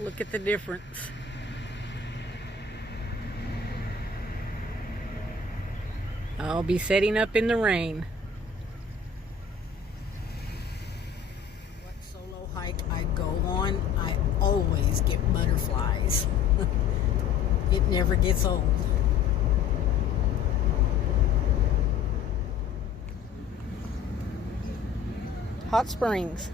Look at the difference. I'll be setting up in the rain. What solo hike I go on, I always get butterflies. It never gets old. Hot Springs.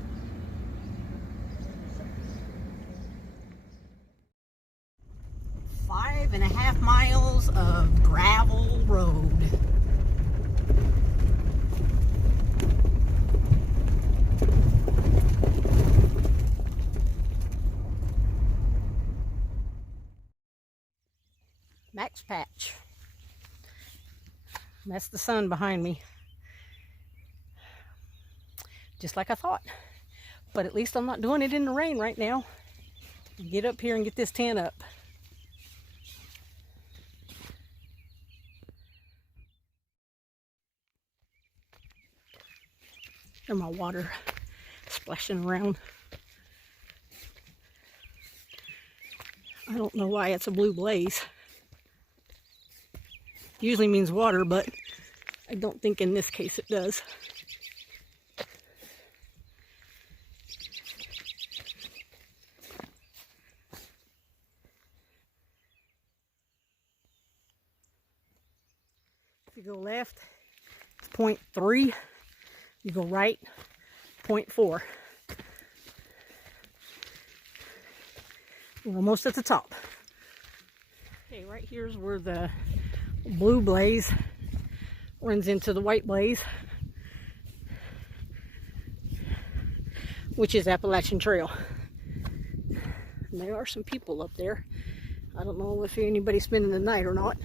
Five and a half miles of gravel road. Max Patch. That's the sun behind me. Just like I thought. But at least I'm not doing it in the rain right now. Get up here and get this tent up. There's my water splashing around. I don't know why it's a blue blaze. Usually means water, but I don't think in this case it does. If you go left, it's 0.3. You go right, 0.4. We're almost at the top. Okay, right here's where the blue blaze runs into the white blaze, which is Appalachian Trail. And there are some people up there. I don't know if anybody's spending the night or not.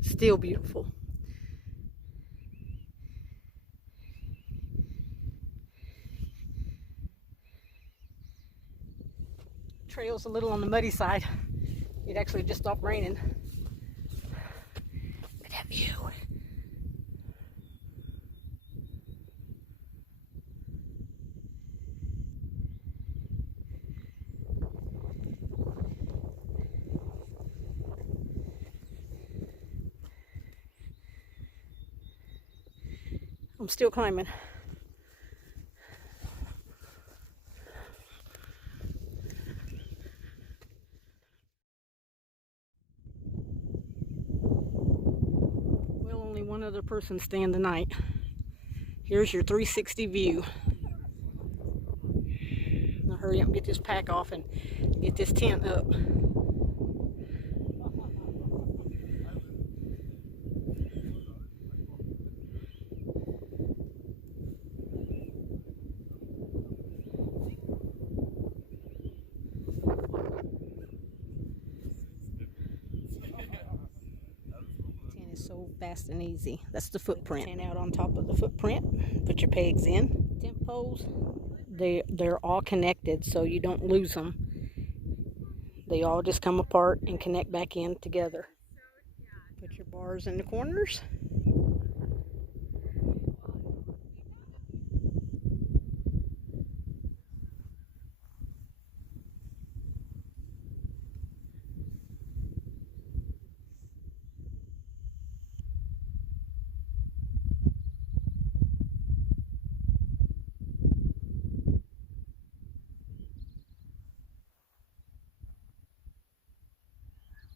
Still beautiful. Trail's a little on the muddy side. It actually just stopped raining. Look at that view. I'm still climbing. Well, only one other person staying the night. Here's your 360 view. Now hurry up and get this pack off and get this tent up. So fast and easy. That's the footprint. Tent out on top of the footprint. Put your pegs in. Tent poles, they're all connected, so you don't lose them. They all just come apart and connect back in together. Put your bars in the corners.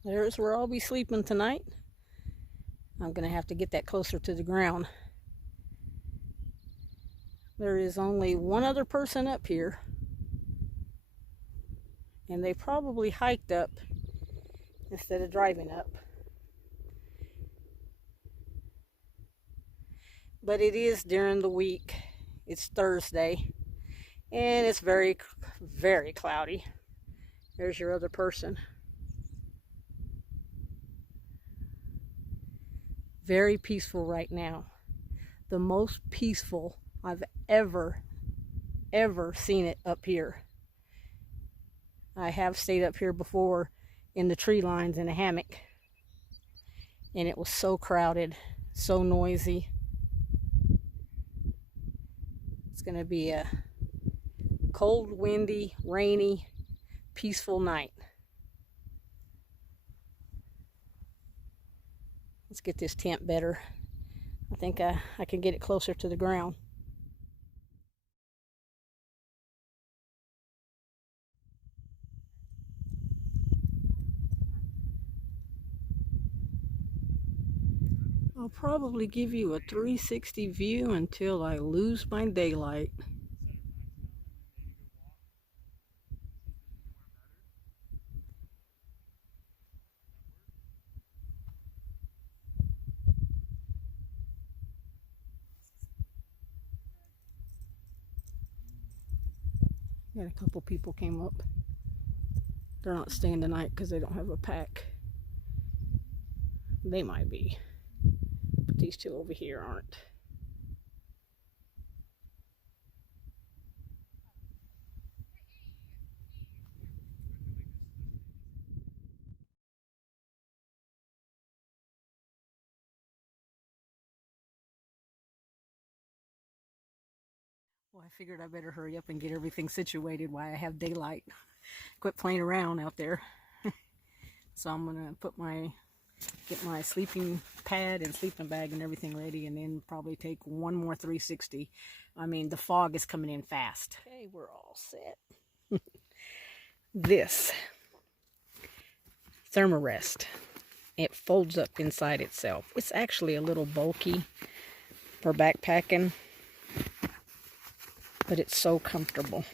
There's where I'll be sleeping tonight. I'm going to have to get that closer to the ground. There is only one other person up here. And they probably hiked up instead of driving up. But it is during the week. It's Thursday. And it's very, very cloudy. There's your other person. Very peaceful right now. The most peaceful I've ever seen it up here. I have stayed up here before in the tree lines in a hammock. And it was so crowded, so noisy. It's going to be a cold, windy, rainy, peaceful night. Let's get this tent better. I think I can get it closer to the ground. I'll probably give you a 360 view until I lose my daylight. Got a couple people came up. They're not staying tonight because they don't have a pack. They might be, but these two over here aren't. Well, I figured I better hurry up and get everything situated while I have daylight. Quit playing around out there. So I'm gonna get my sleeping pad and sleeping bag and everything ready, and then probably take one more 360. I mean, the fog is coming in fast. Okay, we're all set. This thermarest, it folds up inside itself. It's actually a little bulky for backpacking, but it's so comfortable.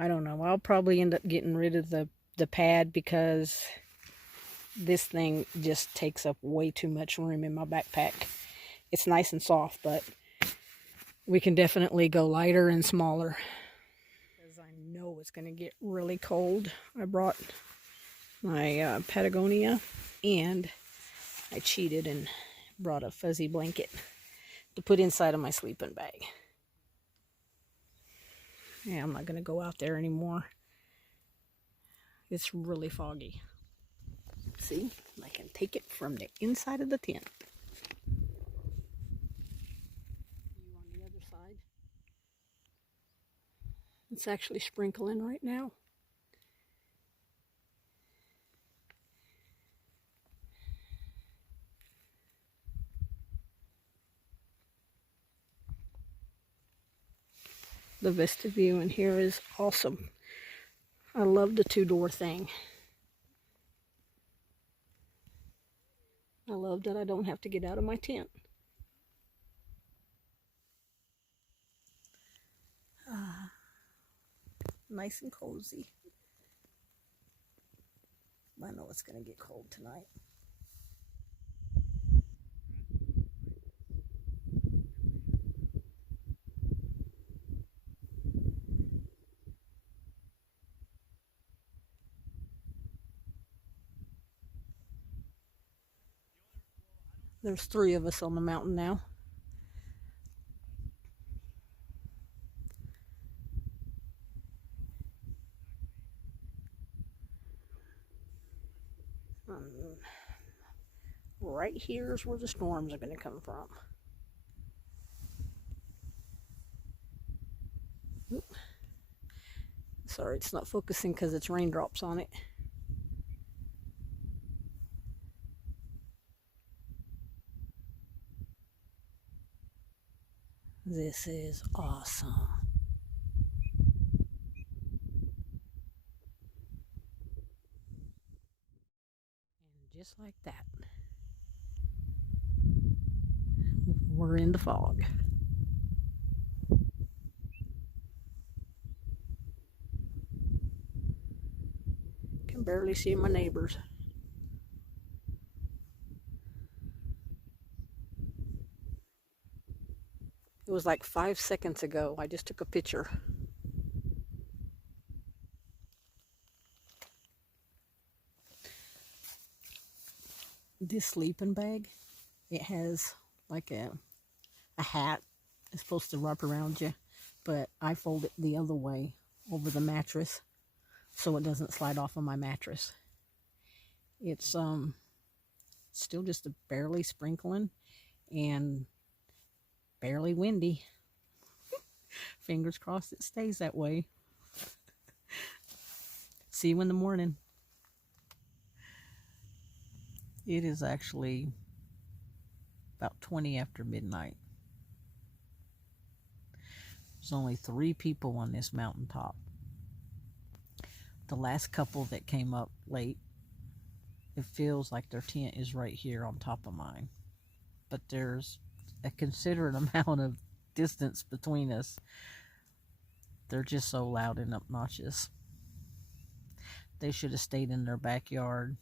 I don't know. I'll probably end up getting rid of the pad because this thing just takes up way too much room in my backpack. It's nice and soft, but we can definitely go lighter and smaller. Because I know it's going to get really cold. I brought my Patagonia, and I cheated and brought a fuzzy blanket to put inside of my sleeping bag. Yeah, I'm not going to go out there anymore. It's really foggy. See, I can take it from the inside of the tent. You on the other side? It's actually sprinkling right now. The Vista view in here is awesome. I love the two-door thing. I love that I don't have to get out of my tent. Nice and cozy. I know it's going to get cold tonight. There's 3 of us on the mountain now. Right here's where the storms are going to come from. Oop. Sorry, it's not focusing because it's raindrops on it. This is awesome. And just like that, we're in the fog. Can barely see my neighbors. It was like 5 seconds ago. I just took a picture. This sleeping bag, it has like a hat It's supposed to wrap around you, but I fold it the other way over the mattress so it doesn't slide off of my mattress. It's still just a barely sprinkling and barely windy. Fingers crossed it stays that way. See you in the morning. It is actually about 20 after midnight. There's only 3 people on this mountaintop. The last couple that came up late, it feels like their tent is right here on top of mine. But there's a considerate amount of distance between us. They're just so loud and obnoxious. They should have stayed in their backyard.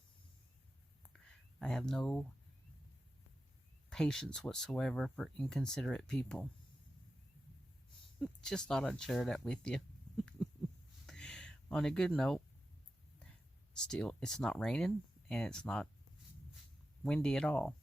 I have no patience whatsoever for inconsiderate people. Just thought I'd share that with you. On a good note, still, it's not raining and it's not windy at all.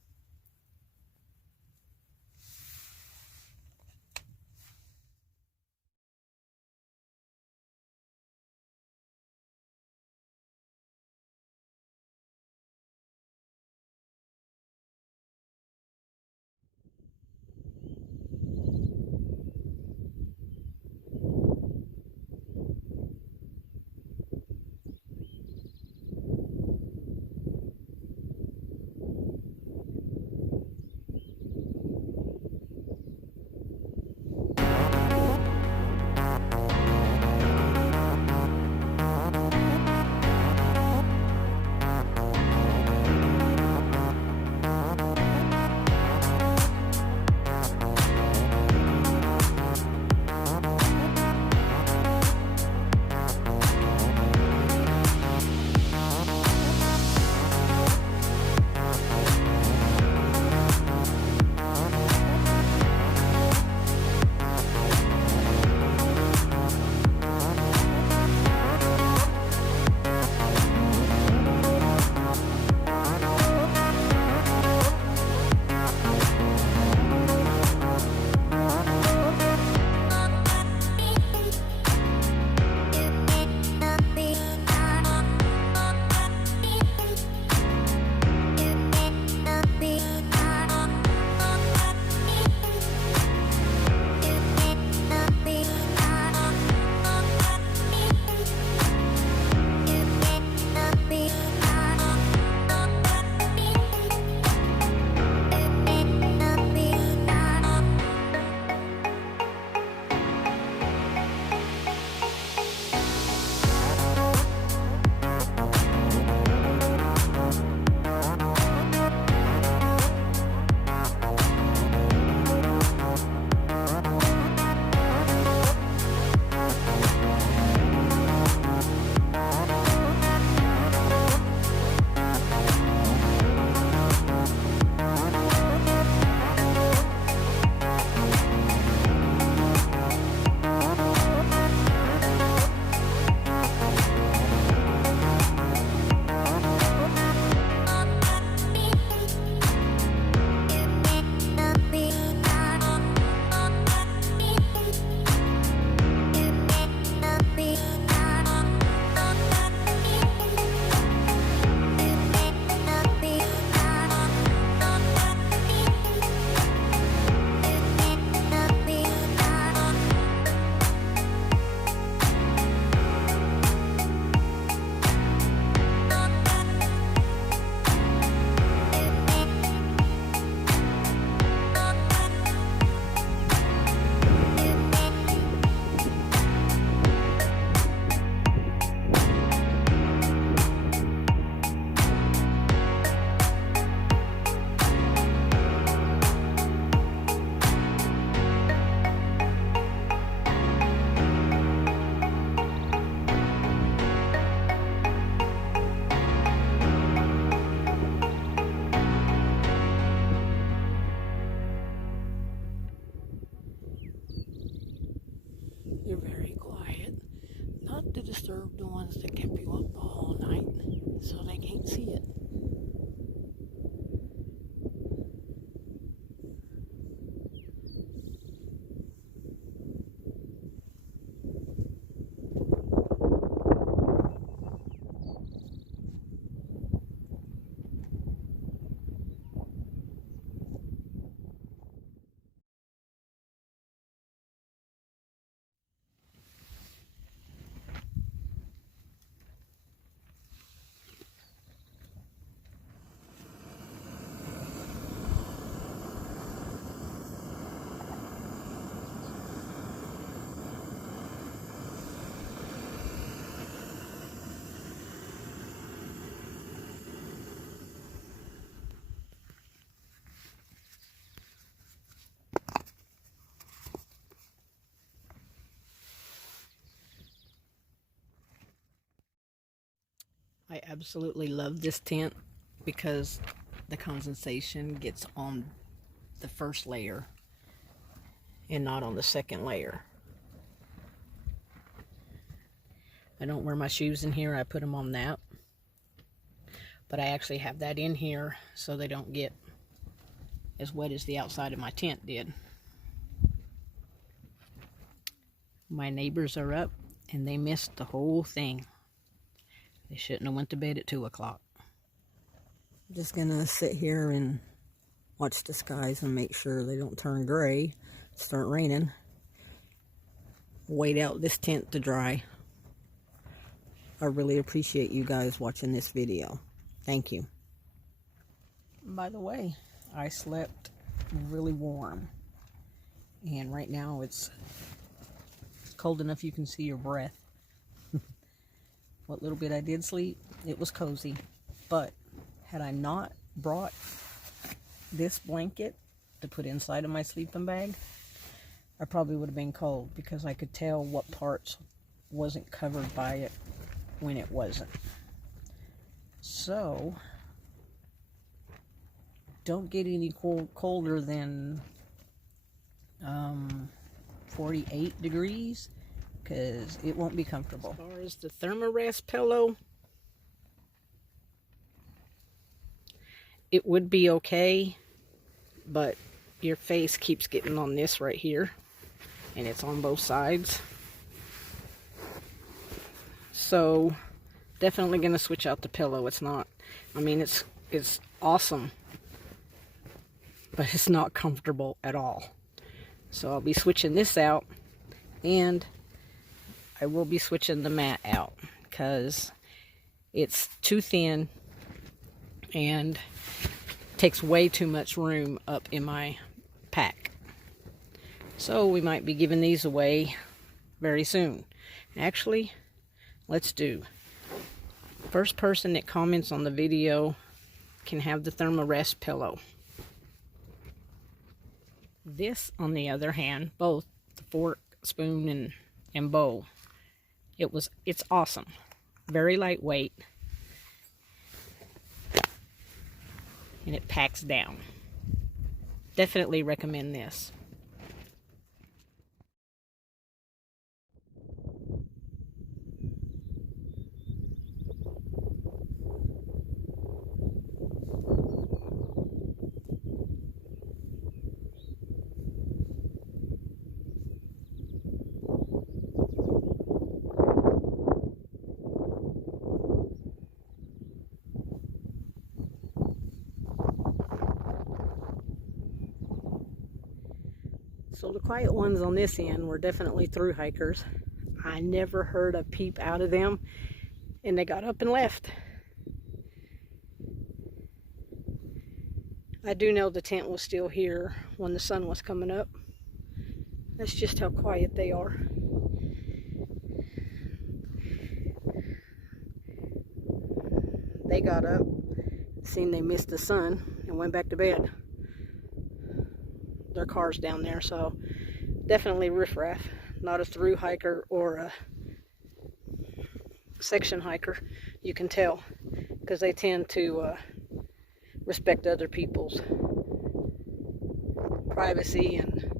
You're very quiet. Not to disturb the ones that kept you up all night, so they can't see it. I absolutely love this tent because the condensation gets on the first layer and not on the second layer. I don't wear my shoes in here. I put them on that. But I actually have that in here so they don't get as wet as the outside of my tent did. My neighbors are up and they missed the whole thing. They shouldn't have went to bed at 2 o'clock. I'm just gonna sit here and watch the skies and make sure they don't turn gray, start raining. Wait out this tent to dry. I really appreciate you guys watching this video. Thank you. By the way, I slept really warm. And right now it's cold enough you can see your breath. What little bit I did sleep, it was cozy. But had I not brought this blanket to put inside of my sleeping bag, I probably would have been cold because I could tell what parts wasn't covered by it when it wasn't. So, don't get any colder than 48 degrees because it won't be comfortable. As far as the thermarest pillow, it would be okay, but your face keeps getting on this right here, and it's on both sides. So definitely gonna switch out the pillow. It's not, I mean, it's awesome, but it's not comfortable at all. So I'll be switching this out, and I will be switching the mat out because it's too thin and takes way too much room up in my pack. So we might be giving these away very soon. Actually, let's do. First person that comments on the video can have the Thermarest pillow. This, on the other hand, both the fork, spoon, and bowl, it's awesome. Very lightweight. And it packs down. Definitely recommend this. So the quiet ones on this end were definitely through hikers. I never heard a peep out of them, and they got up and left. I do know the tent was still here when the sun was coming up. That's just how quiet they are. They got up, seen they missed the sun, and went back to bed. Their car's down there, so definitely riffraff, not a through hiker or a section hiker. You can tell because they tend to respect other people's privacy, and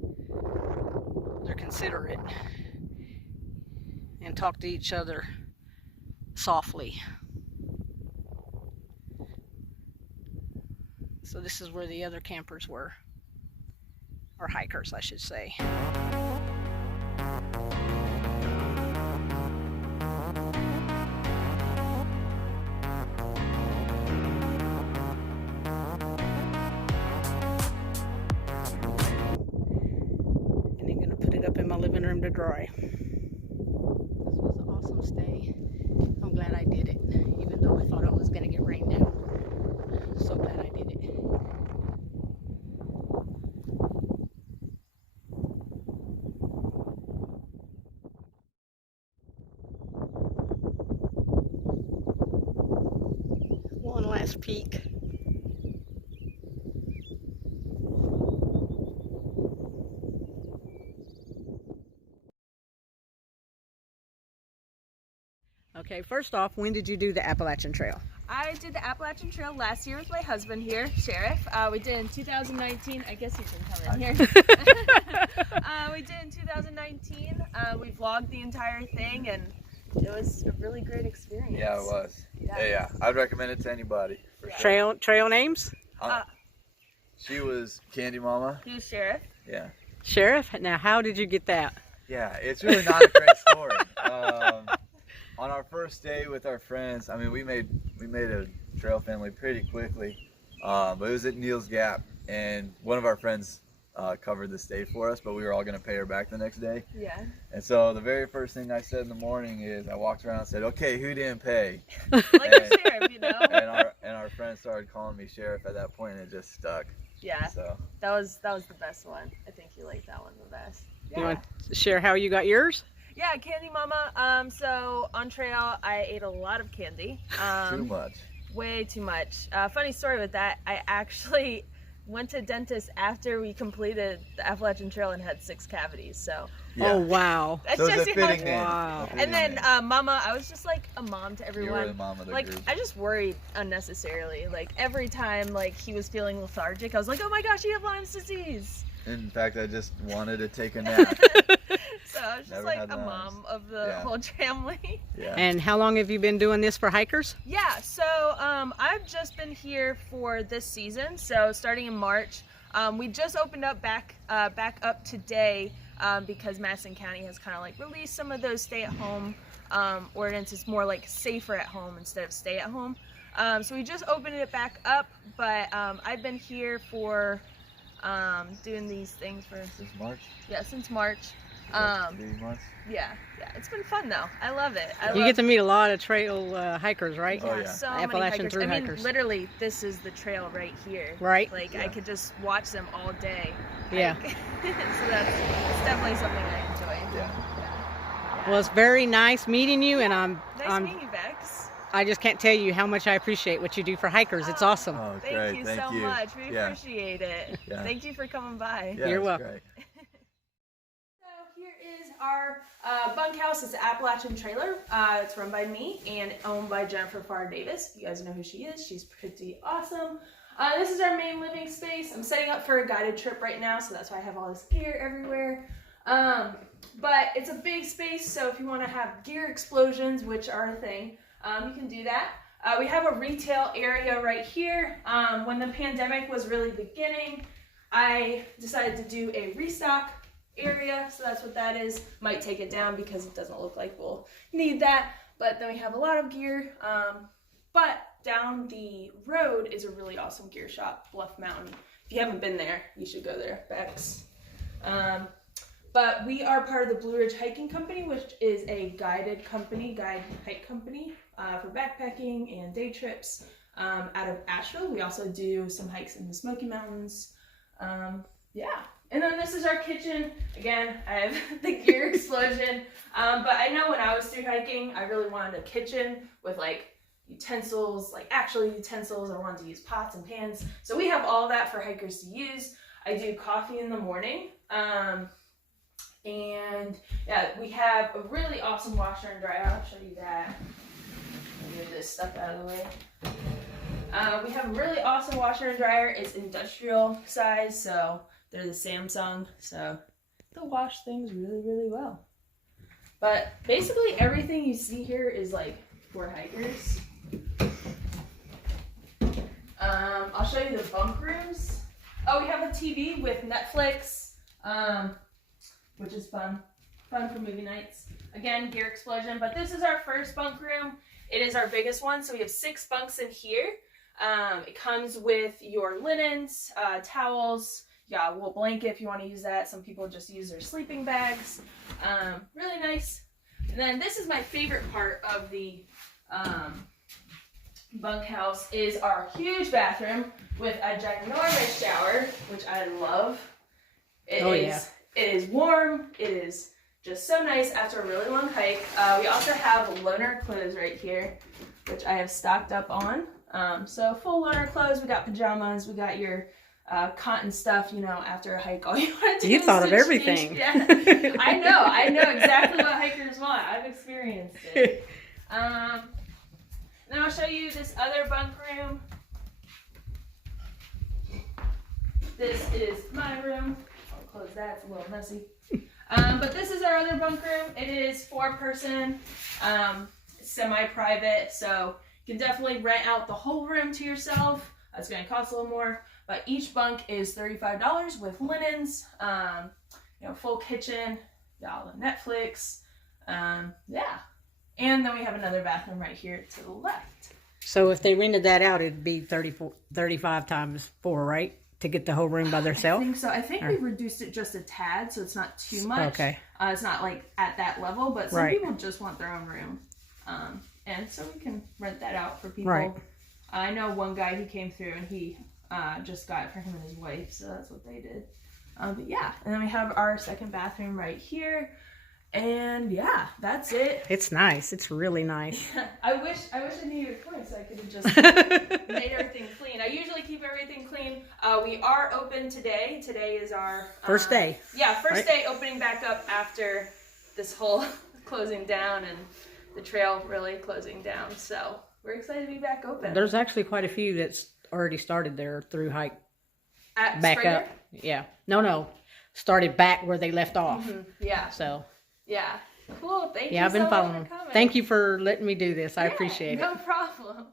they're considerate and talk to each other softly. So this is where the other campers were. Or hikers, I should say. And I'm gonna put it up in my living room to dry. This was an awesome stay. I'm glad I did it, even though I thought I was gonna get rained out. So glad I did it. One last peek. Okay, first off, when did you do the Appalachian Trail? I did the Appalachian Trail last year with my husband here, Sheriff. We did in 2019. I guess you can come in here. We did in 2019. We vlogged the entire thing, and it was a really great experience. Yeah, it was. Yeah. I'd recommend it to anybody. For sure. Trail names? She was Candy Mama. He was Sheriff. Yeah. Sheriff? Now, how did you get that? Yeah, it's really not a great story. On our first day with our friends, I mean, we made a trail family pretty quickly, but it was at Neal's Gap, and one of our friends covered the stay for us, but we were all going to pay her back the next day. Yeah. And so the very first thing I said in the morning is I walked around and said, "Okay, who didn't pay?" Like the Sheriff, you know. And our friends started calling me Sheriff at that point, and it just stuck. Yeah. So that was the best one. I think you liked that one the best. Yeah. You want to share how you got yours? Yeah, Candy Mama. So on trail, I ate a lot of candy. too much. Way too much. Funny story with that. I actually went to dentist after we completed the Appalachian Trail and had 6 cavities. So. Yeah. Oh wow. That's so just it's a fitting name. Wow. And then Mama, I was just like a mom to everyone. You were the mom of the like group. I just worried unnecessarily. Like every time like he was feeling lethargic, I was like, oh my gosh, you have Lyme's disease. In fact, I just wanted to take a nap. So I was just Never like had a Lyme's. mom of the whole family. Yeah. And how long have you been doing this for hikers? Yeah, so I've just been here for this season. So starting in March, we just opened up back up today because Madison County has kind of like released some of those stay-at-home ordinances, more like safer at home instead of stay at home. So we just opened it back up, but I've been here for doing these things for Since March? Yeah, since March. 3 months? Yeah, it's been fun though. I love it. You get to meet a lot of trail hikers, right? Oh, yeah. So Appalachian many hikers. through I mean, hikers. literally, this is the trail right here. Right. Like I could just watch them all day. Yeah. Hike. So it's definitely something I enjoy. Yeah. Well, it's very nice meeting you, and Nice meeting you, Bex. I just can't tell you how much I appreciate what you do for hikers. It's awesome. Oh, Thank great. you Thank so you. much. We Yeah. appreciate it. Yeah. Thank you for coming by. Yeah, You're it's welcome. great. So here is our bunkhouse. It's an Appalachian trailer. It's run by me and owned by Jennifer Farr Davis. You guys know who she is. She's pretty awesome. This is our main living space. I'm setting up for a guided trip right now, so that's why I have all this gear everywhere. But it's a big space, so if you want to have gear explosions, which are a thing, you can do that. We have a retail area right here. When the pandemic was really beginning, I decided to do a restock area, so that's what that is. Might take it down because it doesn't look like we'll need that, but then we have a lot of gear. But down the road is a really awesome gear shop, Bluff Mountain. If you haven't been there, you should go there, Bex. But we are part of the Blue Ridge Hiking Company, which is a guide hike company for backpacking and day trips out of Asheville. We also do some hikes in the Smoky Mountains. Yeah. And then this is our kitchen. Again, I have the gear explosion. But I know when I was through hiking, I really wanted a kitchen with like utensils, like actual utensils. I wanted to use pots and pans. So we have all that for hikers to use. I do coffee in the morning. And yeah, we have a really awesome washer and dryer. I'll show you that. Move this stuff out of the way. We have a really awesome washer and dryer. It's industrial size, so they're the Samsung, so they'll wash things really, really well. But basically everything you see here is like for hikers. I'll show you the bunk rooms. Oh, we have a TV with Netflix, which is fun for movie nights. Again, gear explosion, but this is our first bunk room. It is our biggest one, so we have 6 bunks in here. It comes with your linens, towels, yeah, a wool blanket if you want to use that. Some people just use their sleeping bags. Really nice. And then this is my favorite part of the bunkhouse is our huge bathroom with a ginormous shower, which I love. It is warm. It is just so nice after a really long hike. We also have loaner clothes right here, which I have stocked up on. So full loaner clothes. We got pajamas. We got your cotton stuff, you know, after a hike, all you want to do You is thought of just everything. change. Yeah, I know exactly what hikers want. I've experienced it. Then I'll show you this other bunk room. This is my room. I'll close that, it's a little messy. But this is our other bunk room. It is 4-person, semi-private, so you can definitely rent out the whole room to yourself. It's going to cost a little more, but each bunk is $35 with linens, you know, full kitchen, got all the Netflix, yeah. And then we have another bathroom right here to the left. So if they rented that out, it'd be 35 times 4, right? To get the whole room by I themselves? think so. I think we reduced it just a tad, so it's not too much. Okay. It's not like at that level, but some Right. people just want their own room. And so we can rent that out for people. Right. I know one guy, he came through and he just got it for him and his wife, so that's what they did. But yeah, and then we have our second bathroom right here. And yeah, that's it. It's nice. It's really nice. I wish I knew you were coming so I could have just made everything clean. I usually keep everything clean. We are open today. Today is our First day. Yeah, first right? day opening back up after this whole closing down and the trail really closing down. So we're excited to be back open. There's actually quite a few that's already started their through hike At back Springer? up. Yeah. No. Started back where they left off. Yeah. So. Yeah. Cool. Thank you Yeah, I've been so following much them. for coming. Thank you for letting me do this. I appreciate it. No problem.